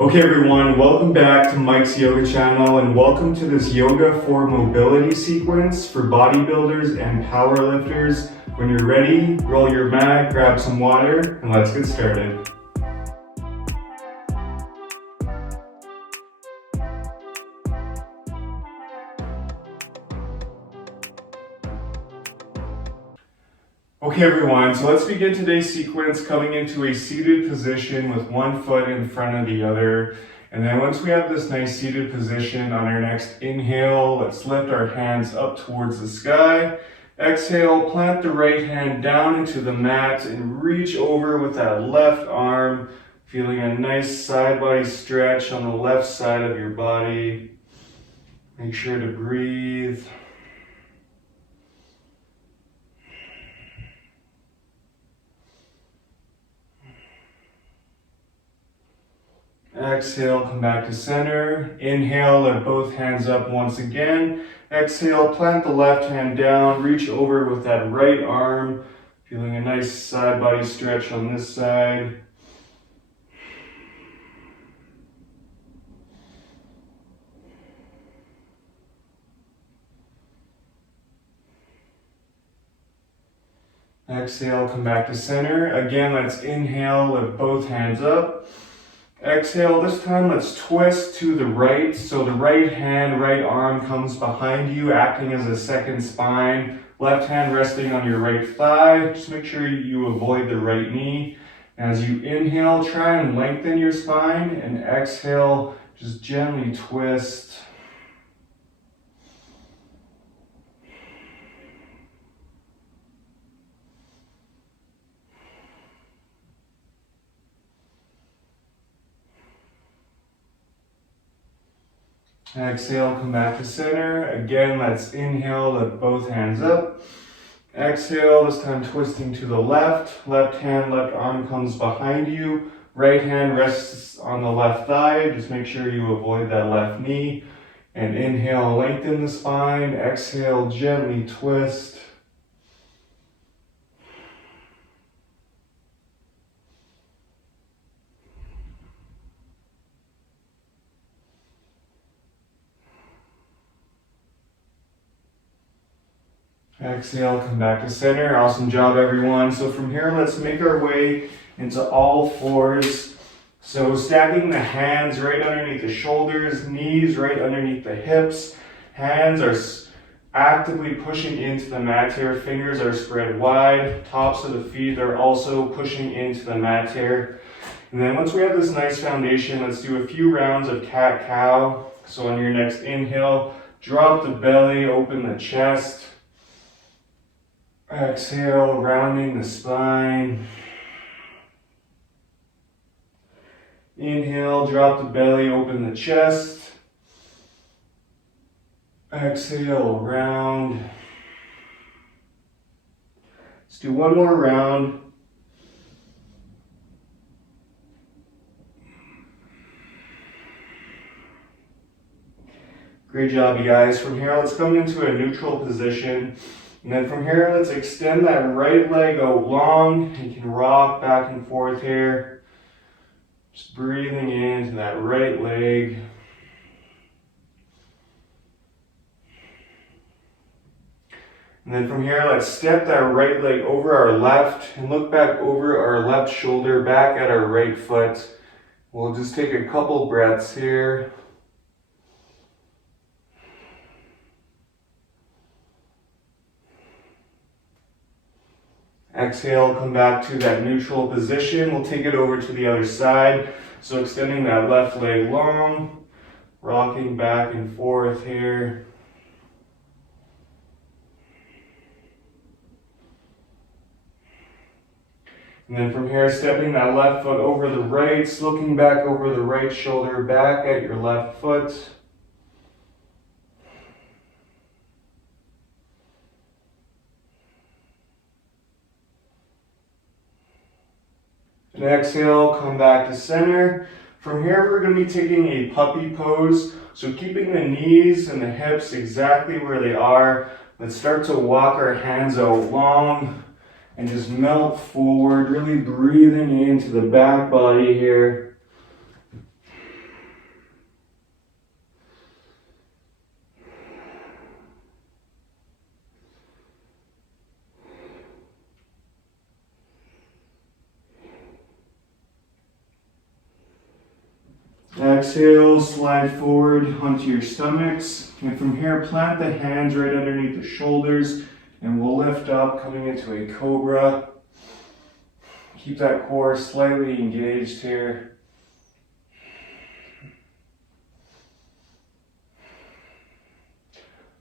Okay everyone, welcome back to Mike's Yoga channel and welcome to this yoga for mobility sequence for bodybuilders and powerlifters. When you're ready, roll your mat, grab some water, and let's get started. Okay everyone, so let's begin today's sequence coming into a seated position with one foot in front of the other. And then once we have this nice seated position, on our next inhale, let's lift our hands up towards the sky. Exhale, plant the right hand down into the mat and reach over with that left arm, feeling a nice side body stretch on the left side of your body. Make sure to breathe. Exhale, come back to center. Inhale, lift both hands up once again. Exhale, plant the left hand down, reach over with that right arm, feeling a nice side body stretch on this side. Exhale, come back to center. Again, let's inhale, lift both hands up. Exhale, this time let's twist to the right. So the right hand, right arm comes behind you, acting as a second spine. Left hand resting on your right thigh. Just make sure you avoid the right knee. As you inhale, try and lengthen your spine, and exhale, just gently twist. Exhale, come back to center. Again, let's inhale, lift both hands up. Exhale, this time twisting to the left. Left hand, left arm comes behind you. Right hand rests on the left thigh. Just make sure you avoid that left knee. And inhale, lengthen the spine. Exhale, gently twist. Exhale, come back to center. Awesome job, everyone. So from here, let's make our way into all fours. So stacking the hands right underneath the shoulders, knees right underneath the hips. Hands are actively pushing into the mat here. Fingers are spread wide. Tops of the feet are also pushing into the mat here. And then once we have this nice foundation, let's do a few rounds of cat-cow. So on your next inhale, drop the belly, open the chest. Exhale, rounding the spine. Inhale, drop the belly, open the chest. Exhale, round. Let's do one more round. Great job, you guys. From here, let's come into a neutral position. And then from here, let's extend that right leg out long. You can rock back and forth here. Just breathing into that right leg. And then from here, let's step that right leg over our left and look back over our left shoulder, back at our right foot. We'll just take a couple breaths here. Exhale, come back to that neutral position. We'll take it over to the other side. So extending that left leg long, rocking back and forth here. And then from here, stepping that left foot over the right, looking back over the right shoulder, back at your left foot. And exhale, come back to center. From here, we're going to be taking a puppy pose. So keeping the knees and the hips exactly where they are. Let's start to walk our hands out long and just melt forward, really breathing into the back body here. Exhale, slide forward onto your stomachs. And from here, plant the hands right underneath the shoulders and we'll lift up, coming into a cobra. Keep that core slightly engaged here.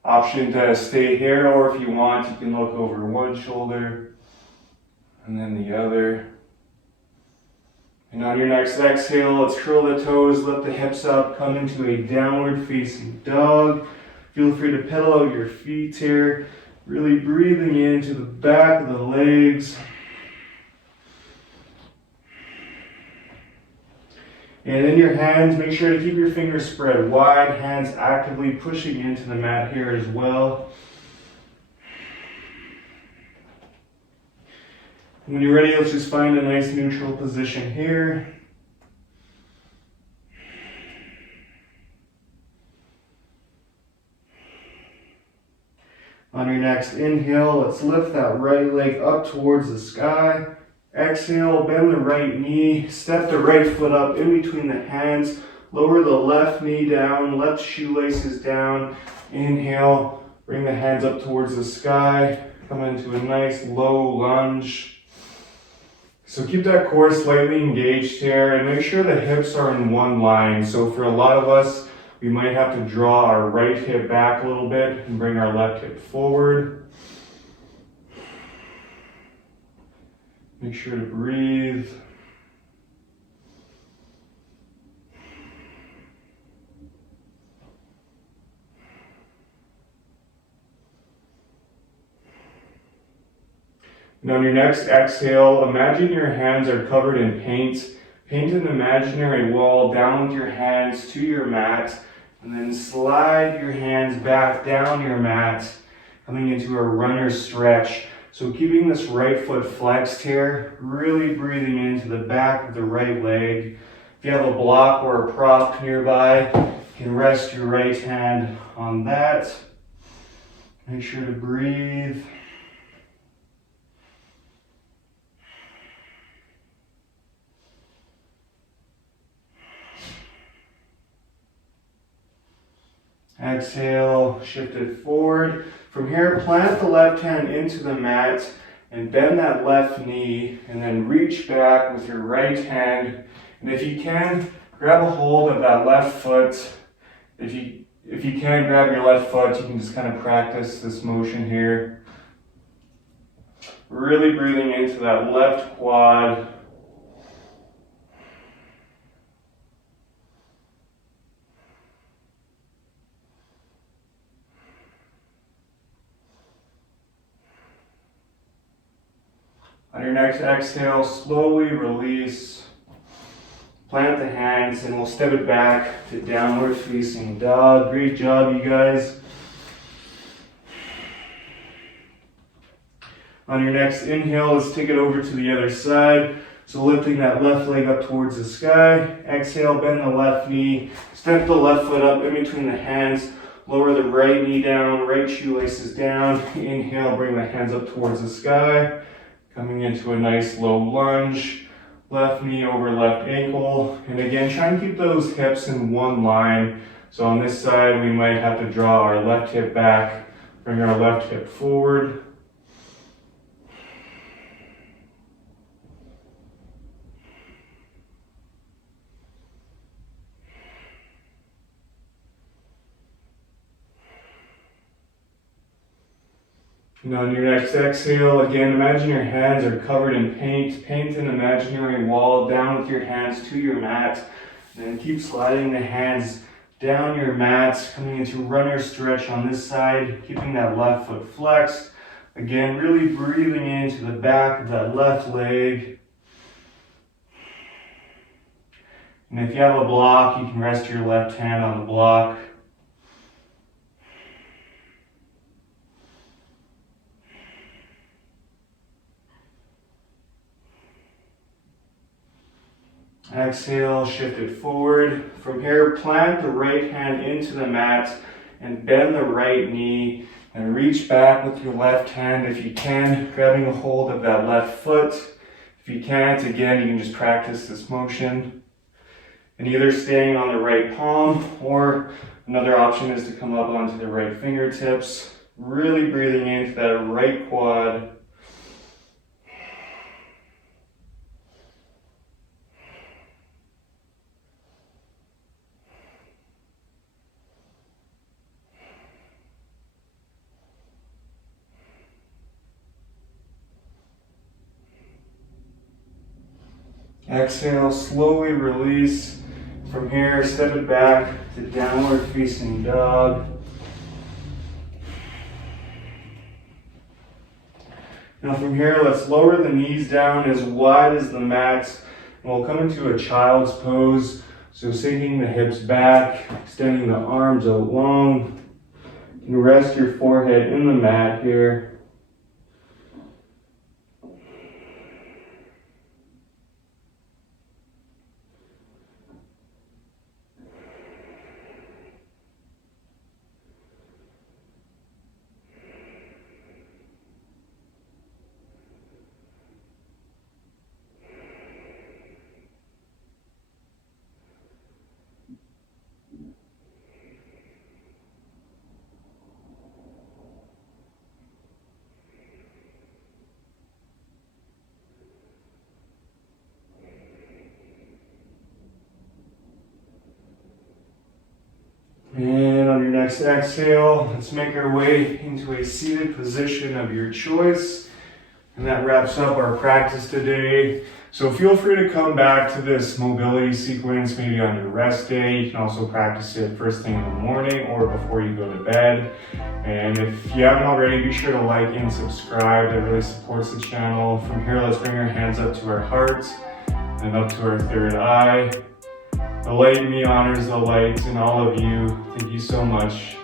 Option to stay here, or if you want, you can look over one shoulder and then the other. And on your next exhale, let's curl the toes, lift the hips up, come into a downward facing dog. Feel free to pedal out your feet here, really breathing into the back of the legs. And in your hands, make sure to keep your fingers spread wide, hands actively pushing into the mat here as well. When you're ready, let's just find a nice neutral position here. On your next inhale, let's lift that right leg up towards the sky. Exhale, bend the right knee, step the right foot up in between the hands, lower the left knee down, left shoelaces down. Inhale, bring the hands up towards the sky, come into a nice low lunge. So keep that core slightly engaged here and make sure the hips are in one line. So for a lot of us, we might have to draw our right hip back a little bit and bring our left hip forward. Make sure to breathe. And on your next exhale, imagine your hands are covered in paint. Paint an imaginary wall down with your hands to your mat, and then slide your hands back down your mat, coming into a runner stretch. So keeping this right foot flexed here, really breathing into the back of the right leg. If you have a block or a prop nearby, you can rest your right hand on that. Make sure to breathe. Exhale, shift it forward. From here, plant the left hand into the mat and bend that left knee and then reach back with your right hand. And if you can, grab a hold of that left foot. If you can't grab your left foot, you can just kind of practice this motion here. Really breathing into that left quad. On your next exhale, slowly release. Plant the hands and we'll step it back to downward facing dog. Great job, you guys. On your next inhale, let's take it over to the other side. So lifting that left leg up towards the sky. Exhale, bend the left knee. Step the left foot up in between the hands. Lower the right knee down, right shoelaces down. Inhale, bring the hands up towards the sky. Coming into a nice low lunge, left knee over left ankle. And again, try and keep those hips in one line. So on this side, we might have to draw our left hip back, bring our left hip forward. And on your next exhale, again, imagine your hands are covered in paint. Paint an imaginary wall down with your hands to your mat. And then keep sliding the hands down your mat, coming into runner stretch on this side, keeping that left foot flexed. Again, really breathing into the back of that left leg. And if you have a block, you can rest your left hand on the block. Exhale, shift it forward. From here, plant the right hand into the mat and bend the right knee and reach back with your left hand if you can, grabbing a hold of that left foot. If you can't, again, you can just practice this motion. and either staying on the right palm, or another option is to come up onto the right fingertips, really breathing into that right quad. Exhale, slowly release. From here, step it back to downward facing dog. Now from here, let's lower the knees down as wide as the mat. And we'll come into a child's pose. So sinking the hips back, extending the arms out long. You can rest your forehead in the mat here. And on your next exhale, let's make our way into a seated position of your choice. And that wraps up our practice today. So feel free to come back to this mobility sequence maybe on your rest day. You can also practice it first thing in the morning or before you go to bed. And if you haven't already, be sure to like and subscribe. That really supports the channel. From here, let's bring our hands up to our heart and up to our third eye. The light in me honors the light in all of you. Thank you so much.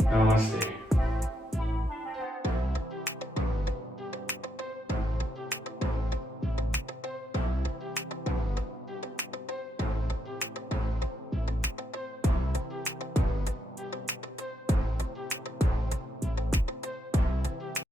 Namaste.